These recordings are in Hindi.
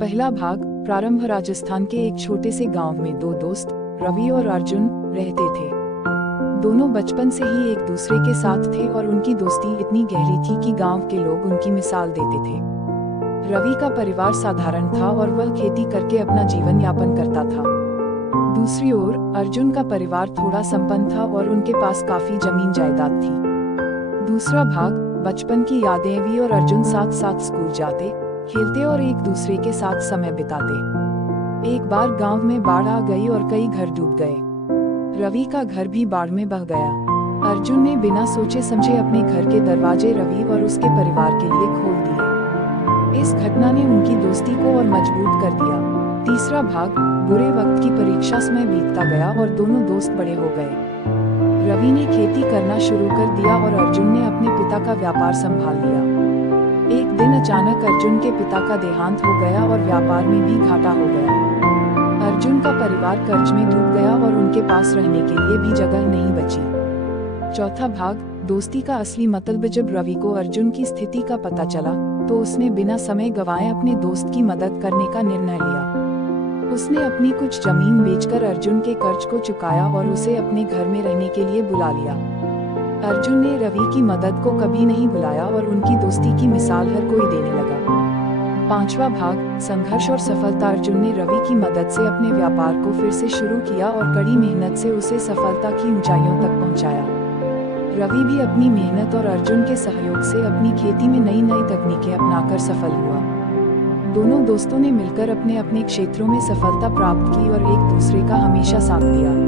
पहला भाग। प्रारंभ। राजस्थान के एक छोटे से गांव में दो दोस्त रवि और अर्जुन रहते थे। दोनों बचपन से ही एक दूसरे के साथ थे और उनकी दोस्ती इतनी गहरी थी कि गांव के लोग उनकी मिसाल देते थे। रवि का परिवार साधारण था और वह खेती करके अपना जीवन यापन करता था। दूसरी ओर अर्जुन का परिवार थोड़ा संपन्न था और उनके पास काफी जमीन जायदाद थी। दूसरा भाग। बचपन की यादें। रवि और अर्जुन साथ साथ स्कूल जाते, खेलते और एक दूसरे के साथ समय बिताते। एक बार गांव में बाढ़ आ गई और कई घर डूब गए। रवि का घर भी बाढ़ में बह गया। अर्जुन ने बिना सोचे समझे अपने घर के दरवाजे रवि और उसके परिवार के लिए खोल दिए। इस घटना ने उनकी दोस्ती को और मजबूत कर दिया। तीसरा भाग। बुरे वक्त की परीक्षा। समय बीतता गया और दोनों दोस्त बड़े हो गए। रवि ने खेती करना शुरू कर दिया और अर्जुन ने अपने पिता का व्यापार संभाल लिया। एक दिन अचानक अर्जुन के पिता का देहांत हो गया और व्यापार में भी घाटा हो गया। अर्जुन का परिवार कर्ज में डूब गया और उनके पास रहने के लिए भी जगह नहीं बची। चौथा भाग। दोस्ती का असली मतलब। जब रवि को अर्जुन की स्थिति का पता चला तो उसने बिना समय गंवाए अपने दोस्त की मदद करने का निर्णय लिया। उसने अपनी कुछ जमीन बेचकर अर्जुन के कर्ज को चुकाया और उसे अपने घर में रहने के लिए बुला लिया। अर्जुन ने रवि की मदद को कभी नहीं भुलाया और उनकी दोस्ती की मिसाल हर कोई देने लगा। पांचवा भाग। संघर्ष और सफलता। अर्जुन ने रवि की मदद से अपने व्यापार को फिर से शुरू किया और कड़ी मेहनत से उसे सफलता की ऊंचाइयों तक पहुंचाया। रवि भी अपनी मेहनत और अर्जुन के सहयोग से अपनी खेती में नई नई तकनीकें अपनाकर सफल हुआ। दोनों दोस्तों ने मिलकर अपने अपने क्षेत्रों में सफलता प्राप्त की और एक दूसरे का हमेशा साथ दिया।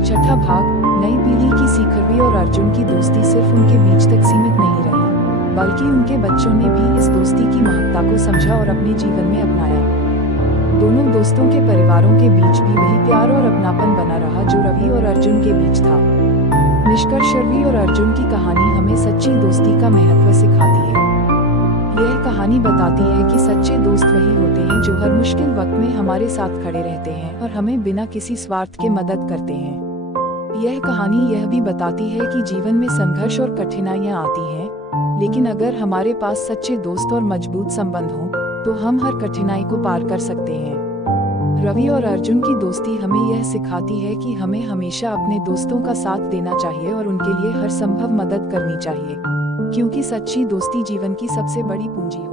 छठा भाग। नई पीढ़ी की सीख। रवि और अर्जुन की दोस्ती सिर्फ उनके बीच तक सीमित नहीं रही, बल्कि उनके बच्चों ने भी इस दोस्ती की महत्ता को समझा और अपने जीवन में अपनाया। दोनों दोस्तों के परिवारों के बीच भी वही प्यार और अपनापन बना रहा जो रवि और अर्जुन के बीच था। निष्कर्ष। रवि और अर्जुन की कहानी हमें सच्ची दोस्ती का महत्व सिखाती है। यह कहानी बताती है कि सच्चे दोस्त वही होते हैं जो हर मुश्किल वक्त में हमारे साथ खड़े रहते हैं और हमें बिना किसी स्वार्थ के मदद करते हैं। यह कहानी यह भी बताती है कि जीवन में संघर्ष और कठिनाइयां आती हैं, लेकिन अगर हमारे पास सच्चे दोस्त और मजबूत संबंध हों, तो हम हर कठिनाई को पार कर सकते हैं। रवि और अर्जुन की दोस्ती हमें यह सिखाती है कि हमें हमेशा अपने दोस्तों का साथ देना चाहिए और उनके लिए हर संभव मदद करनी चाहिए, क्योंकि सच्ची दोस्ती जीवन की सबसे बड़ी पूंजी है।